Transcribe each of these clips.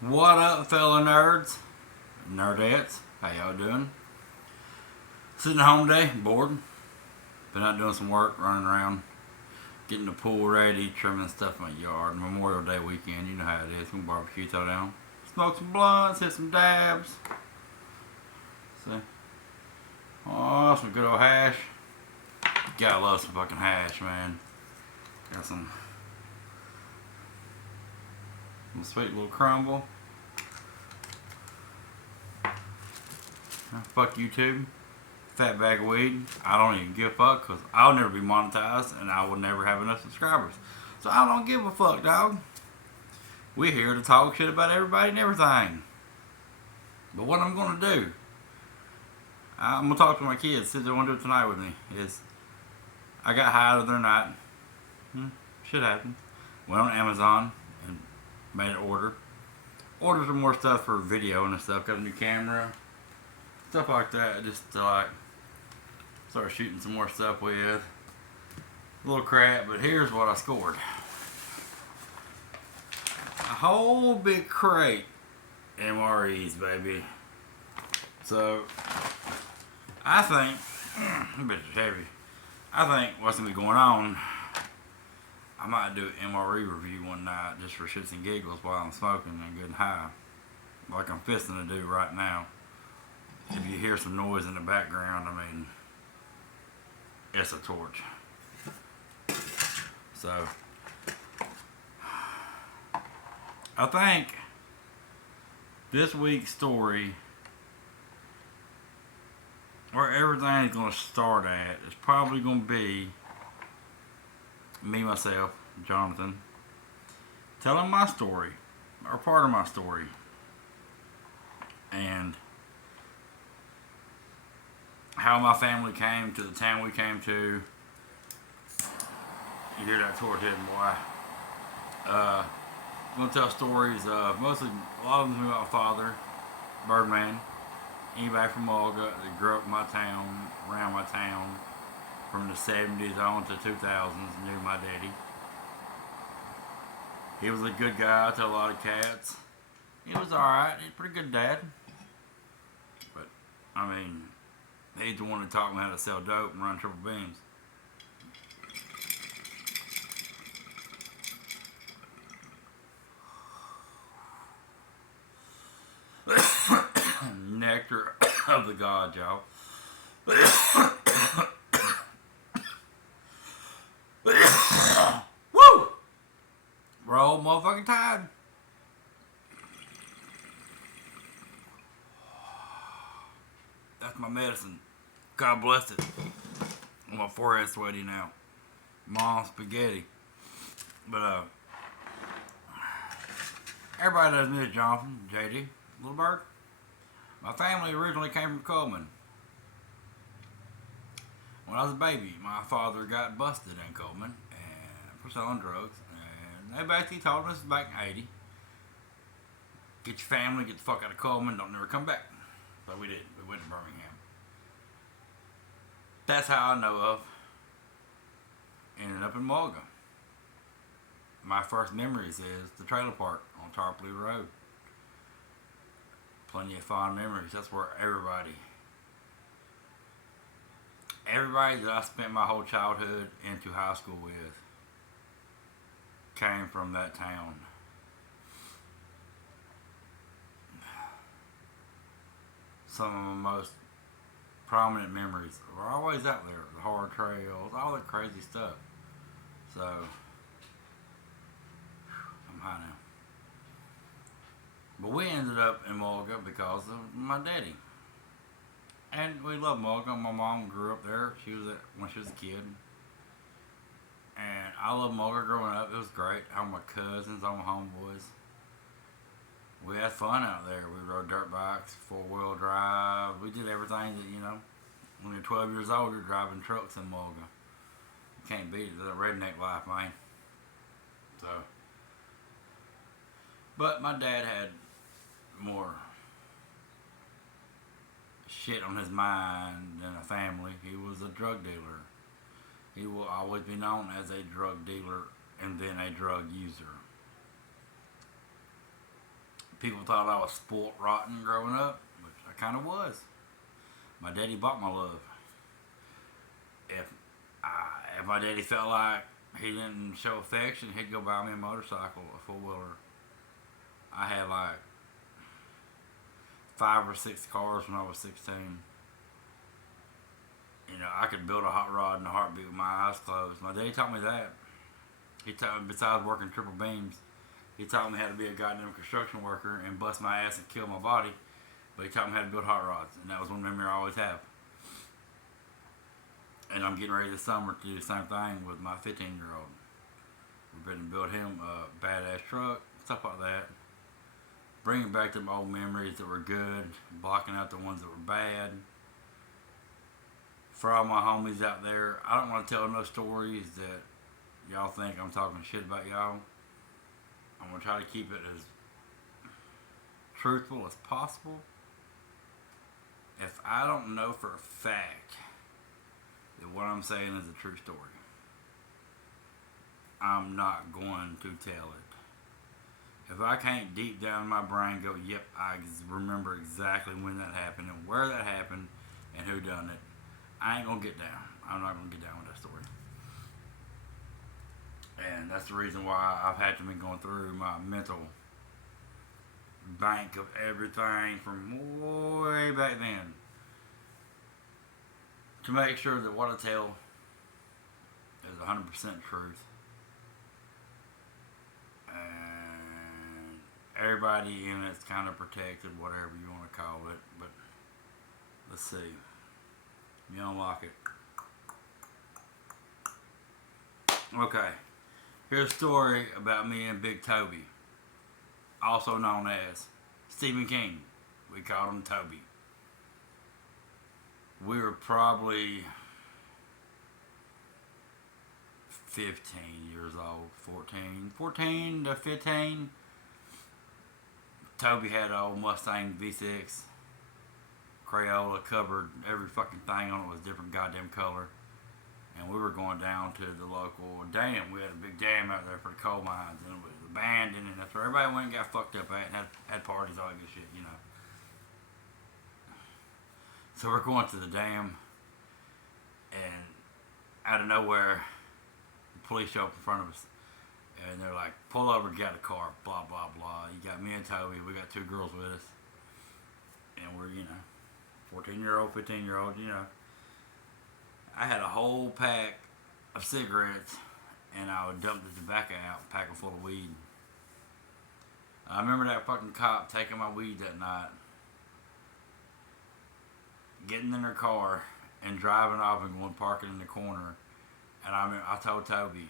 What up, fellow nerds? Nerdettes? How y'all doing? Sitting at home today, bored. Been out doing some work, running around, getting the pool ready, trimming stuff in my yard. Memorial Day weekend, you know how it is. Some barbecue, throw down. Smoke some blunts, hit some dabs. See? Oh, some good old hash. Gotta love some fucking hash, man. Got some sweet little crumble. Fuck YouTube. Fat bag of weed. I don't even give a fuck because I'll never be monetized and I will never have enough subscribers. So I don't give a fuck, dog. We're here to talk shit about everybody and everything. But what I'm going to do, I'm going to talk to my kids, see if they want to do it tonight with me, is I got high the other night. Shit happened. Went on Amazon and made an order. Ordered some more stuff for video and stuff. Got a new camera. Stuff like that. Just to like start shooting some more stuff with. A little crap, but here's what I scored. A whole big crate MREs, baby. So I think this bitch is heavy. I think what's gonna be going on, I might do an MRE review one night just for shits and giggles while I'm smoking and getting high. Like I'm fisting to do right now. If you hear some noise in the background, I mean, it's a torch. So, I think this week's story, where everything's going to start at, is probably going to be me, myself, Jonathan, telling my story, or part of my story. And how my family came to the town we came to. You hear that torch hitting, boy. I'm going to tell stories, mostly, a lot of them about my father, Birdman. Anybody from Mulga that grew up in my town, around my town, from the 70s on to 2000s, knew my daddy. He was a good guy to a lot of cats. He was alright. He's a pretty good dad. But, I mean, he's the one that taught me how to sell dope and run triple beams. Nectar of the gods, y'all. Woo! We're all motherfucking tired. That's my medicine. God bless it. My forehead's sweaty now. Mom spaghetti. But everybody knows me as Jonathan, JD, Little Bird. My family originally came from Coleman. When I was a baby, my father got busted in Coleman and for selling drugs. And they basically told us back in '80, get your family, get the fuck out of Coleman, don't never come back. But we did. We went to Birmingham. That's how I know of ended up in Mulga. My first memories is the trailer park on Tarpley Road. Plenty of fond memories. That's where everybody that I spent my whole childhood into high school with came from that town. Some of my most prominent memories were always out there. The hard trails, all that crazy stuff. So, I'm high now. But we ended up in Mulga because of my daddy. And we love Mulga. My mom grew up there. When she was a kid. And I love Mulga growing up. It was great. All my cousins, all my homeboys. We had fun out there. We rode dirt bikes, 4-wheel drive. We did everything that, when you're 12 years old, you're driving trucks in Mulga. You can't beat it. That redneck life, man. So. But my dad had more shit on his mind than a family. He was a drug dealer. He will always be known as a drug dealer and then a drug user. People thought I was spoilt rotten growing up, which I kind of was. My daddy bought my love. If my daddy felt like he didn't show affection, he'd go buy me a motorcycle, a four wheeler. I had like 5 or 6 cars when I was 16. You know, I could build a hot rod in a heartbeat with my eyes closed. My daddy taught me that. He taught me, besides working triple beams, he taught me how to be a goddamn construction worker and bust my ass and kill my body. But he taught me how to build hot rods, and that was one memory I always have. And I'm getting ready this summer to do the same thing with my 15-year-old. We're going to build him a badass truck, stuff like that. Bringing back them old memories that were good, blocking out the ones that were bad. For all my homies out there, I don't want to tell no stories that y'all think I'm talking shit about y'all. I'm going to try to keep it as truthful as possible. If I don't know for a fact that what I'm saying is a true story, I'm not going to tell it. If I can't deep down in my brain go, yep, I remember exactly when that happened and where that happened and who done it, I ain't going to get down. I'm not going to get down with that story. And that's the reason why I've had to be going through my mental bank of everything from way back then to make sure that what I tell is 100% truth. And everybody in it's kind of protected, whatever you want to call it. But let's see. You unlock it. Okay. Here's a story about me and Big Toby, also known as Stephen King. We called him Toby. We were probably 15 years old, 14 to 15. Toby had an old Mustang V6 Crayola, covered every fucking thing on it was different goddamn color. And we were going down to the local dam. We had a big dam out there for the coal mines, and it was abandoned, and that's where everybody went and got fucked up at and had parties, all that good shit, you know. So we're going to the dam, and out of nowhere, the police show up in front of us, and they're like, pull over, get a car, blah, blah, blah. You got me and Toby, we got 2 girls with us, and we're, 14-year-old, 15-year-old, I had a whole pack of cigarettes, and I would dump the tobacco out, pack them full of weed. I remember that fucking cop taking my weed that night, getting in their car, and driving off and going parking in the corner. And I told Toby,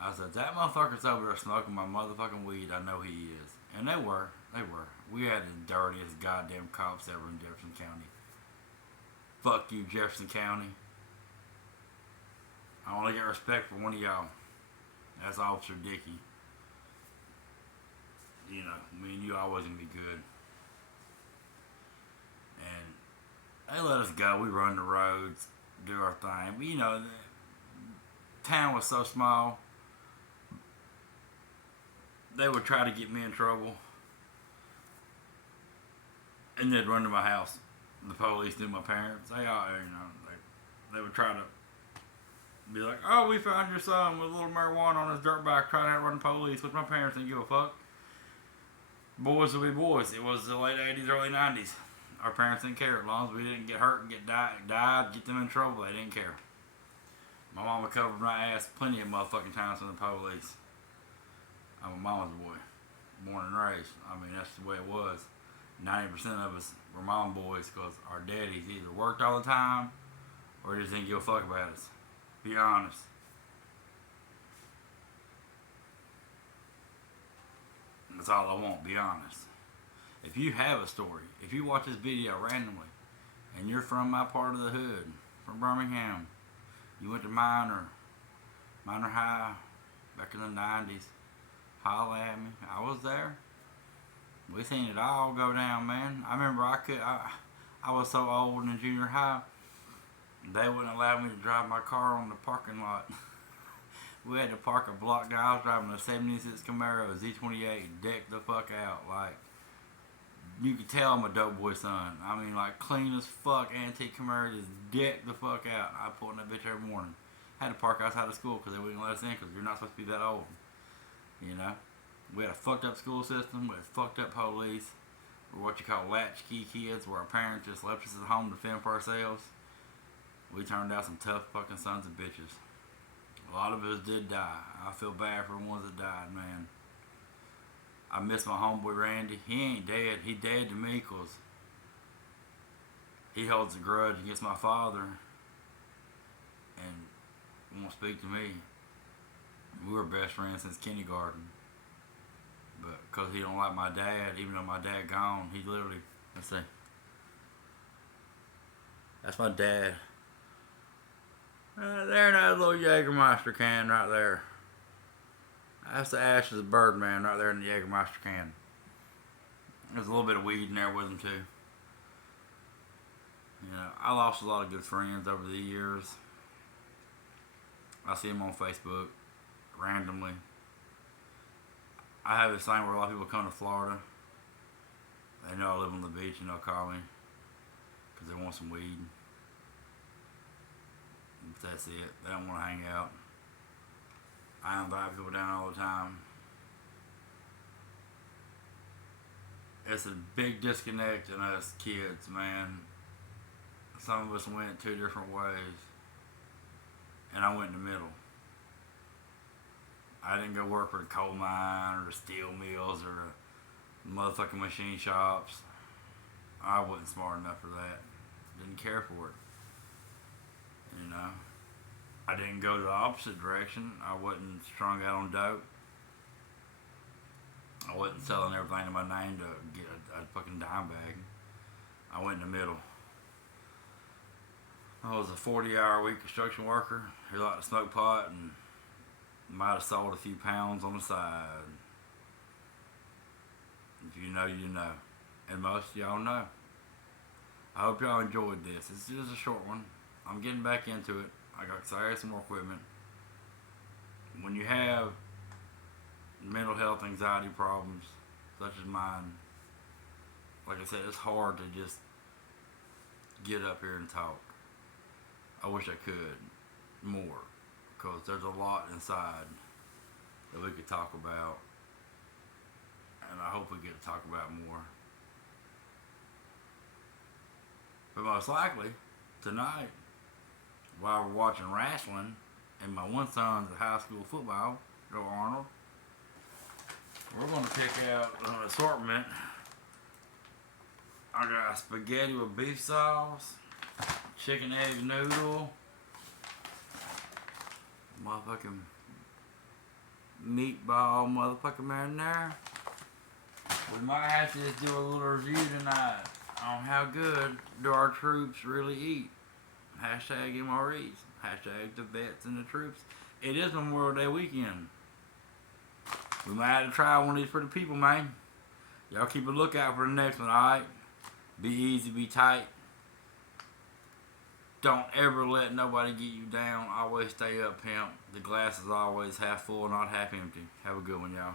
I said, that motherfucker's over there smoking my motherfucking weed. I know he is. And they were. We had the dirtiest goddamn cops ever in Jefferson County. Fuck you, Jefferson County. I only get respect for one of y'all. That's Officer Dickey. Me and you always gonna be good. And they let us go. We run the roads, do our thing. But the town was so small. They would try to get me in trouble. And they'd run to my house. The police knew my parents. They would try to be like, oh, we found your son with a little marijuana on his dirt bike trying to outrun the police, which my parents didn't give a fuck. Boys will be boys. It was the late 80s, early 90s. Our parents didn't care. As long as we didn't get hurt and get get them in trouble, they didn't care. My mama covered my ass plenty of motherfucking times from the police. I'm a mama's boy. Born and raised. That's the way it was. 90% of us were mom boys because our daddies either worked all the time or just didn't give a fuck about us. Be honest. That's all I want, be honest. If you have a story, if you watch this video randomly and you're from my part of the hood, from Birmingham, you went to Minor High back in the 90s, holla at me. I was there. We seen it all go down, man. I remember I was so old in junior high, they wouldn't allow me to drive my car on the parking lot. We had to park a block guy. I was driving a 76 Camaro, a Z28, decked the fuck out. Like, you could tell I'm a dope boy son. I mean, like, clean as fuck antique Camaro, just decked the fuck out. I pulled in that bitch every morning. Had to park outside of school because they wouldn't let us in because you're not supposed to be that old. You know? We had a fucked up school system. We had fucked up police. We're what you call latchkey kids, where our parents just left us at home to fend for ourselves. We turned out some tough fucking sons of bitches. A lot of us did die. I feel bad for the ones that died, man. I miss my homeboy Randy. He ain't dead. He dead to me because he holds a grudge against my father and won't speak to me. We were best friends since kindergarten. But because he don't like my dad, even though my dad gone, he literally, let's see. That's my dad. There in that little Jägermeister can right there. That's the ashes of Birdman right there in the Jägermeister can. There's a little bit of weed in there with him too. You know, I lost a lot of good friends over the years. I see them on Facebook randomly. I have this thing where a lot of people come to Florida. They know I live on the beach and they'll call me because they want some weed. But that's it. They don't want to hang out. I invite people down all the time. It's a big disconnect in us kids, man. Some of us went two different ways, and I went in the middle. I didn't go work for the coal mine or the steel mills or the motherfucking machine shops. I wasn't smart enough for that. Didn't care for it. You know, I didn't go the opposite direction. I wasn't strung out on dope. I wasn't selling everything in my name to get a fucking dime bag. I went in the middle. I was a 40-hour-a-week construction worker who liked to smoke pot and might have sold a few pounds on the side. If you know, you know. And most of y'all know. I hope y'all enjoyed this. It's just a short one. I'm getting back into it. I got some more equipment. When you have mental health, anxiety problems, such as mine, like I said, it's hard to just get up here and talk. I wish I could more, because there's a lot inside that we could talk about, and I hope we get to talk about more. But most likely, tonight, while we're watching wrestling, and my one son's at high school football, Joe Arnold, we're going to pick out an assortment. I got spaghetti with beef sauce, chicken egg noodle, motherfucking meatball motherfucking marinara. We might have to just do a little review tonight on how good do our troops really eat. Hashtag MREs. Hashtag the vets and the troops. It is Memorial Day weekend. We might have to try one of these for the people, man. Y'all keep a lookout for the next one, alright? Be easy, be tight. Don't ever let nobody get you down. Always stay up, pimp. The glass is always half full, not half empty. Have a good one, y'all.